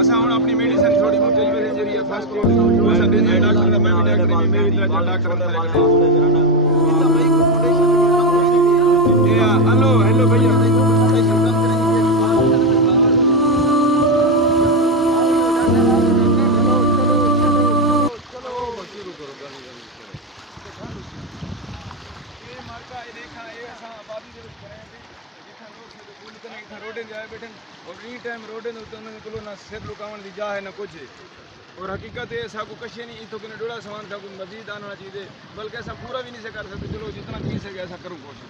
अच्छा हम अपनी मेडिसिन थोड़ी मोटी जरिए फास्ट डॉक्टर मैं भी डॉक्टर हेलो हेलो भैया रोडे जाए बैठे और इन टाइम रोडे तो ना सिर लुकावन की जा है ना कुछ और हकीकत है ऐसा को कशे नहीं इतो कि डोड़ा सामान था कुछ मजीद आना चाहिए बल्कि ऐसा पूरा भी नहीं से कर सकते चलो जितना थी सके ऐसा करूँ कोशिश।